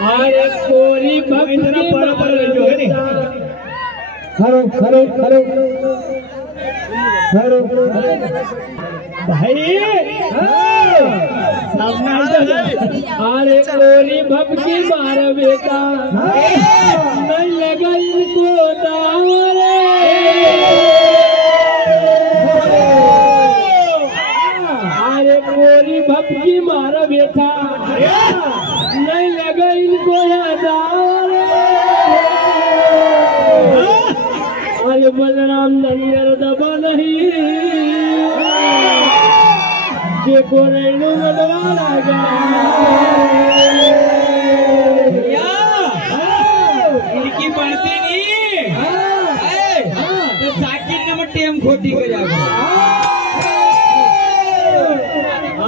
अरे कोरी भक्ति पर जो है नहीं। हेलो हेलो हेलो हेलो भाई अरे कोरी भक्ति मार बेटा नहीं लगा इनको दावरे। अरे कोरी भक्ति मार बेटा नहीं लगा इनको दावरे। अरे बलराम नंगर दबा नहीं देखो रेणु बदवा लगा इनकी बढ़ती नहीं तो साकिब ने टेम खोटी कर जाएगा।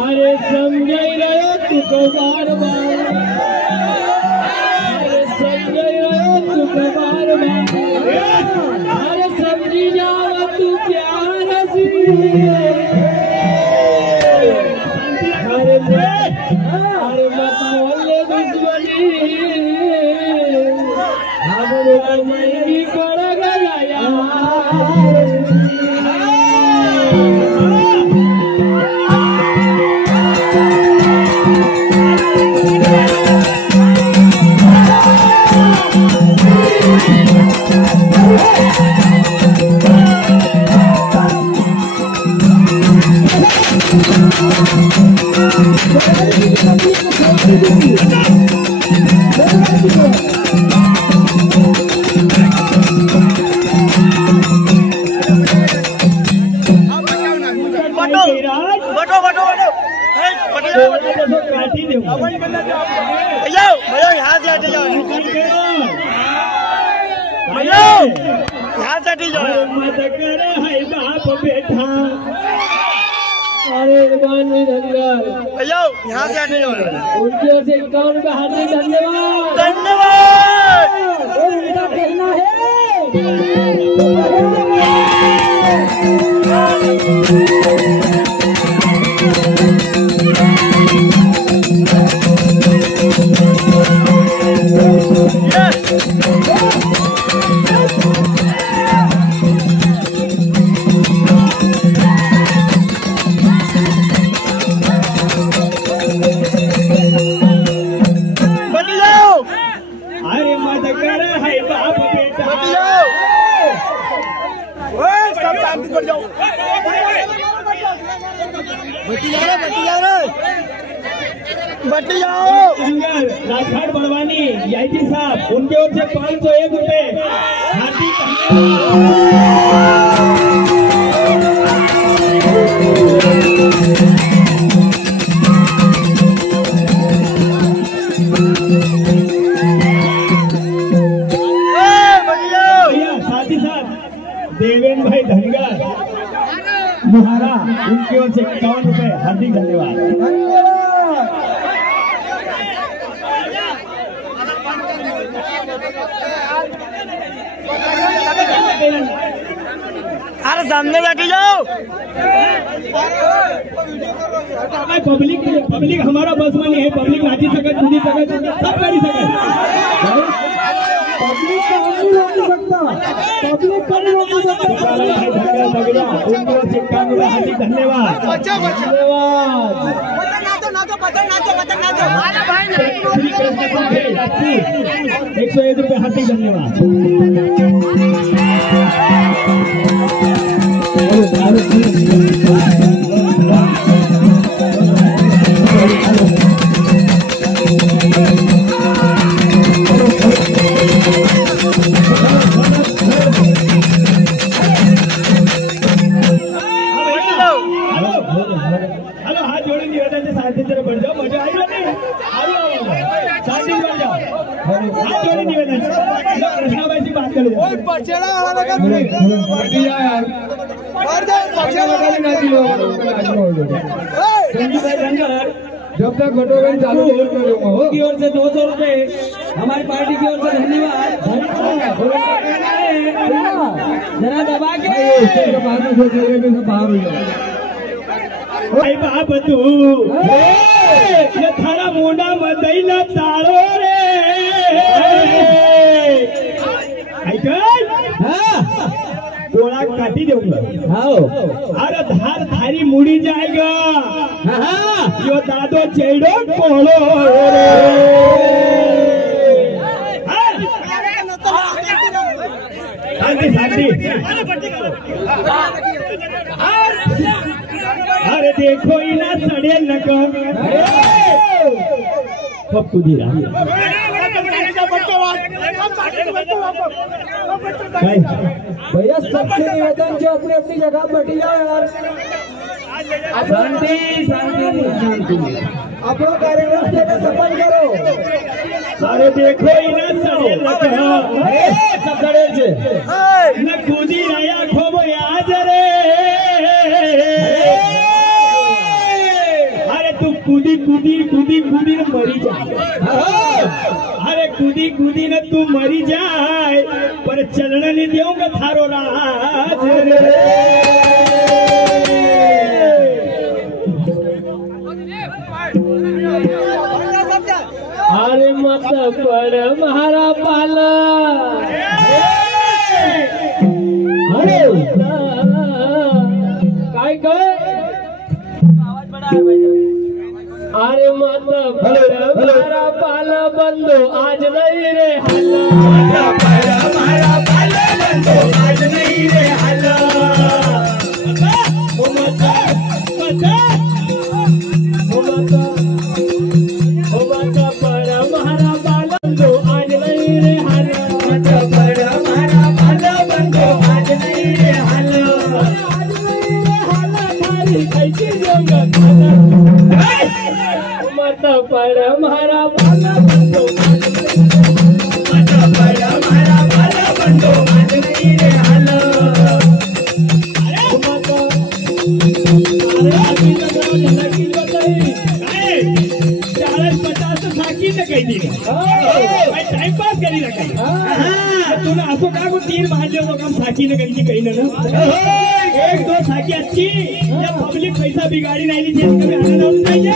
अरे समझ रहे तू को बार बार अरे समझ रहे तू को बार बार अरे समझी जाओ तू प्यार सी। अरे बोले दुश्मनी हम नहीं कर गया मत कर है बाप बेटा। अरे भैया यहाँ से हटे जाओ उनकी ओर से 51 रुपये हार्दिक धन्यवाद धन्यवाद। बेटा कहना है राजघाट बड़वानी याइटी साहब उनके ओर से 501 रुपए हार्दिक साथ ही साथ देवेंद्र भाई धनगर मुहारा उनकी ओर से 51 रुपए हार्दिक धन्यवाद। अरे सामने बैठी जाओ पब्लिक हमारा बस में नहीं है। पब्लिक नाची सकत कूदी सकत सब करी सकत पब्लिक का नहीं रोक सकता पब्लिक का नहीं रोक सकता। हार्दिक धन्यवाद धन्यवाद। 101 रुपये हार्दिक धन्यवाद। हेलो हाथ जोड़े निवेदन से साथ जरा बढ़ जाओ मजा आई नहीं साथ बढ़ जाओ हाथ जोड़े निवेदन कृष्णा भाई से बात कर लो यार जब तक घटोगन चालू की ओर से 200 रुपए हमारी पार्टी की ओर से धन्यवाद। जरा दबा के बाहर हो जाए भाई बाप तू थारा मुंडा मदईला तारो रे आग काटी देऊंगा। हाँ अरे धार थारी मुड़ी जाएगा। हाँ यो दादो चेड़ो कोलो शांति शांति। अरे देखो इना सड़े नको खूब कुदी रहा भैया सबसे निवेदन जो अपनी अपनी जगह बैठी जाओ यार। शांति शांति शांति। अपना कार्यक्रम से सफल करो। अरे देखो इना सड़े सब सड़े से न कूदी रहा खूब याद रे। अरे तू कूदी कूदी कूदी कूदी न मरी जाए। अरे कूदी कूदी न तू मरी जाए पर चलना नहीं दूंगा थारो राज रे। अरे मत पर महारा पाला। अरे काय काय अरे मत पर महारा पाला बंदो आज नहीं रे हल्ला। हमारा पाला बंदो आज नहीं रे हल्ला। पर हमारा बाला बंदो हमारा बाला बंदो आज नहीं रे हल्ला। टाइम पास करी तुला असो का तीन भाजले काम साकी न करी काही ना एक दो साकी अच्छी या पब्लिक पैसा बिगाड़ी नाही कमी आनंद पाहिजे।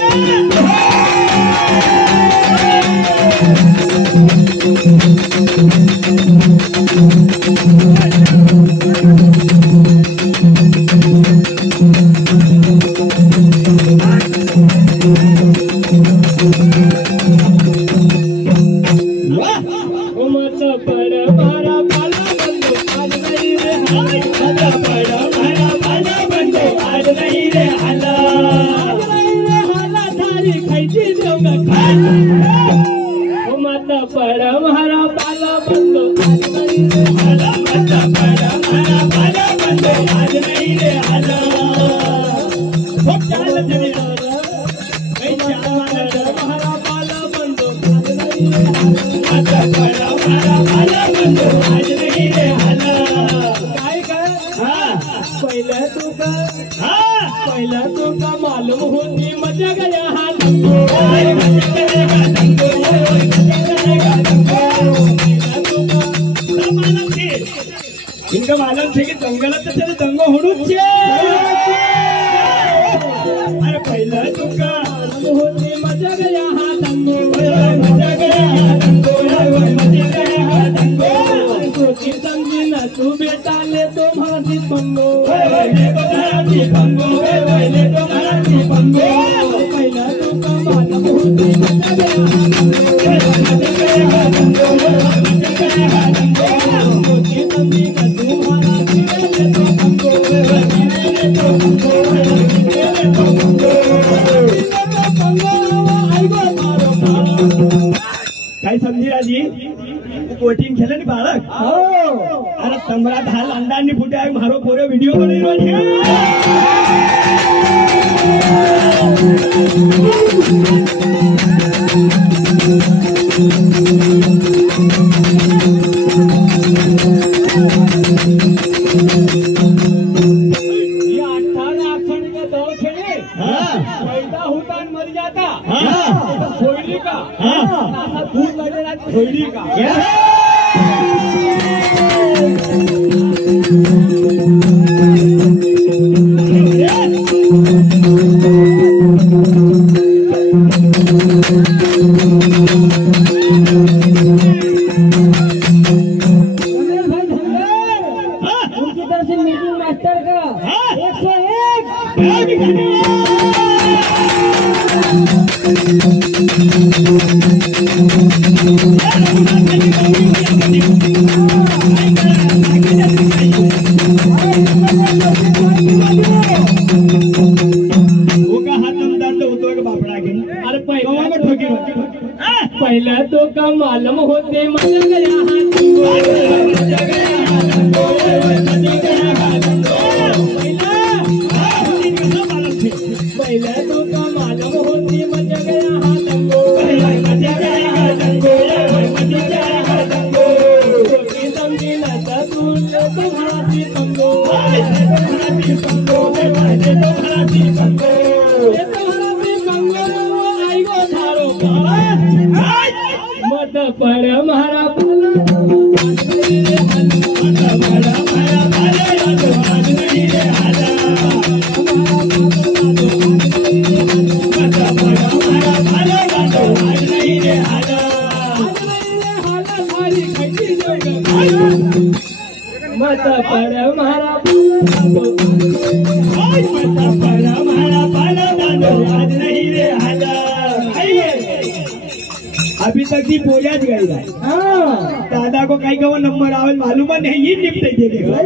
पहिला तो का मालूम होती मजा गया हाथ इनका मालूम थे कि जंगलात तसे दंगो होणूच छे। अरे पहिला तो का मालूम होती मजा गया हाथ दंगो मजा गया हाथ दंगो मजा गया हाथ दंगो सोची समझी ना तू बेटा ले तो मारी पंगो ले तो मारी पंगो ले तो मारी पंगो पहिला तो का मालूम होती मजा गया हाथ दंगो मजा गया हाथ दंगो सोची समझी ना तू मारी ले तो पंगो ले तो पंगो ले तो पंगो आई गो मारो काय समझी राजी कोटिंग खेले नी बालक अरे तमरा धाल अंडानी फुटे मारो पूरे वीडियो बनाई ये 18 आसन का दौड़ खेले पैदा होता मर जाता खोइली का दूध लगेगा खोइली का उनकी तरफ से पहिला तो का मालूम होते मजा गया पहिला तो का मालूम होते मजा गया समझी ना मत पर मारा मत पर मारा अभी तक दी बोलिया गई है। दादा को कहीं का वो नंबर आवे मालूम नहीं ये निपटे देगा।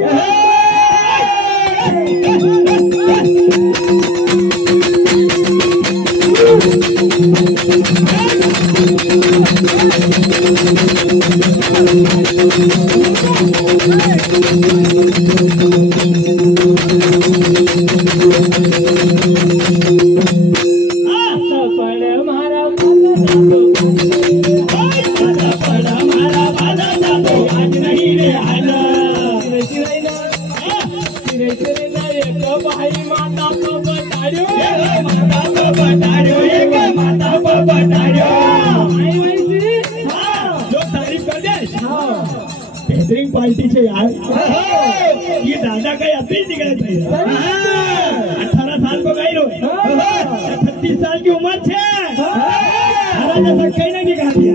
बेहतरीन पार्टी से यार ये दादा का अपील निकल चाहिए। 18 साल को गई 36 साल की उम्र है कहीं ना निकाल दिया।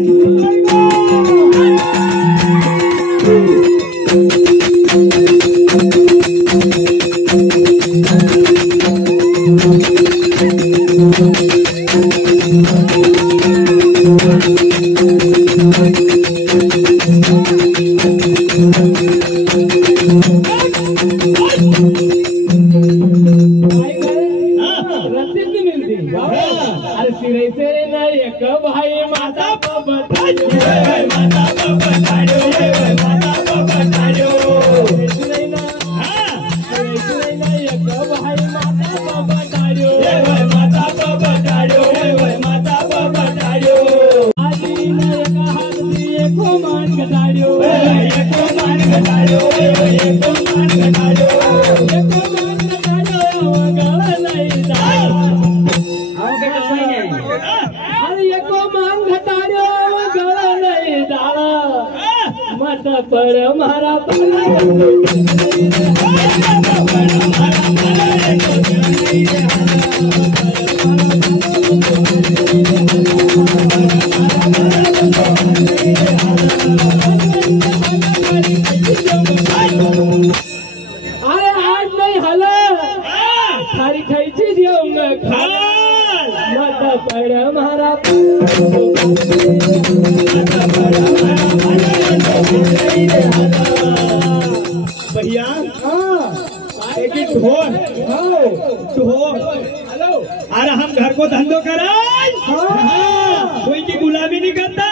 भाई माता मत पर मारा अरे आज नहीं हला थारी खाई देऊंगा मत पर मारा भैया एक ढोर हेलो अरे हम घर को धंधो कराए कोई की गुलामी नहीं करता।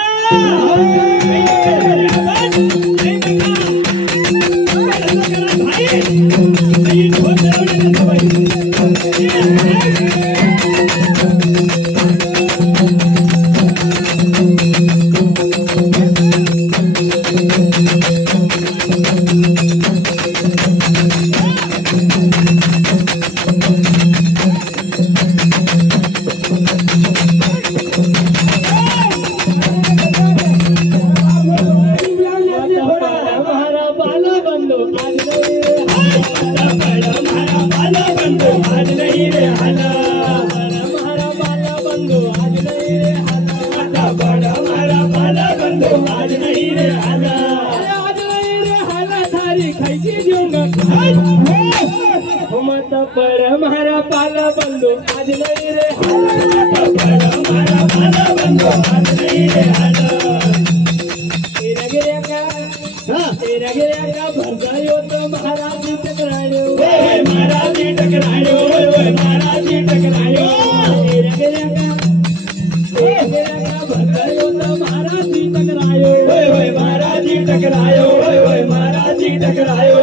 मत पर हमारा पाला बंदो आज नहीं रे। टकरायो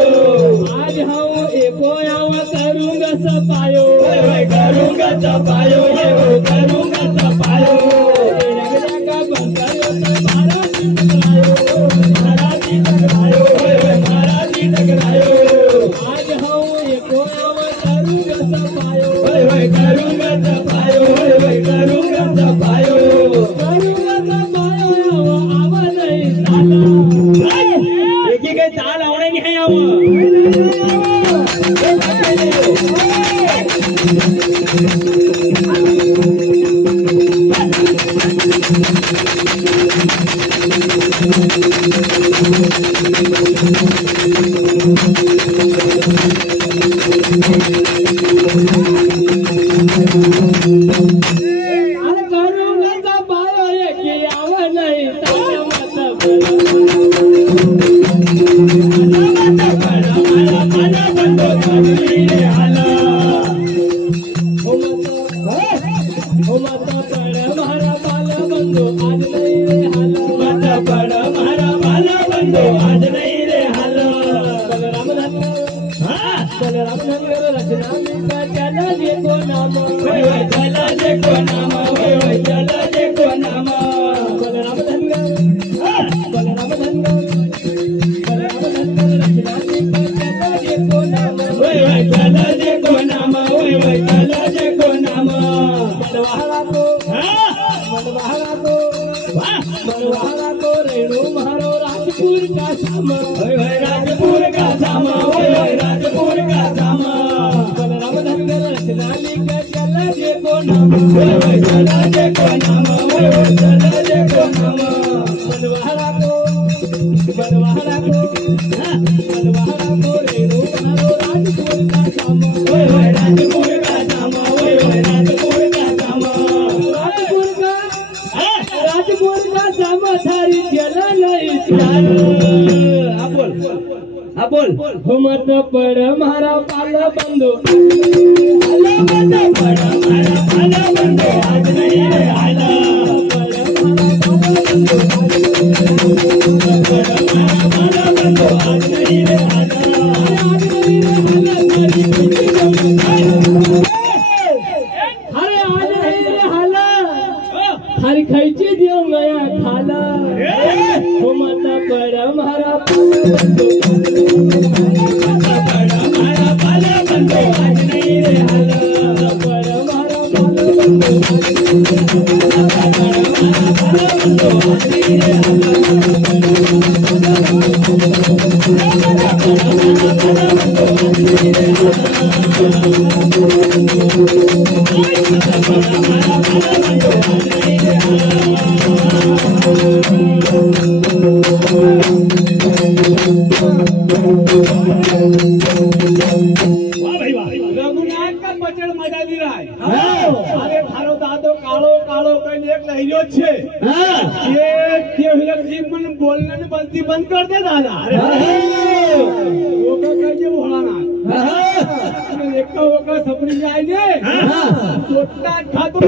आज हम एको आव करूंगा सपायो करूंगा सपायो करूंगा सपायो रंगा बंदरो तो महाराज टकरायो महाराज टकरायो आज हम एको आव करूंगा सपायो करूंगा सपायो करूंगा सपायो आवा नहीं ताला देखिए कहीं ताल आवड़े नहीं है यहाँ अरे करूंगा सपायो कि आवा नहीं ताला महारा बाला बंदो आज नहीं रे हाल आज नहीं रे हाल बलराम धनगर रचना लिखा चला जे को नाम चला जे को नाम चला जे को नाम बलराम धनगर रचना लिखा चला जे को नाम चला जे को नाम चला जे को नाम मनवाहरा को रेणु महारो राजपुर का सामा राजपुर का सामा राजपुर का सामा बलराम धनगर रचना लिखा चला जे को नाम चला जे को नाम चला जे को नाम मनवाहरा को रेणु महारो राजपुर का सामा राजपुर का सामा राजपुर का सामा राजपुर का सामा थारी चला नहीं चाल बोल मत पड़ मारा पाला बंदो मत पड़ मारा पाला बंदो आज नहीं रे आला पाला बंदो आज नहीं रे आला अरे आज नहीं रे हाला थारी खैची देऊ गया खाला मत पड़ मारा पाला बंदो आज नहीं रे आला रघुनाथ का बचड़ मजा दी रहा है अरे थारो दादो कालो कालो कहीं एक लहरियो छे ये जीव मन बोलने में बंदी बंद कर दे दादा वो का कहिए भोलाना एक का वो का सपनी जाए ने छोटा खातो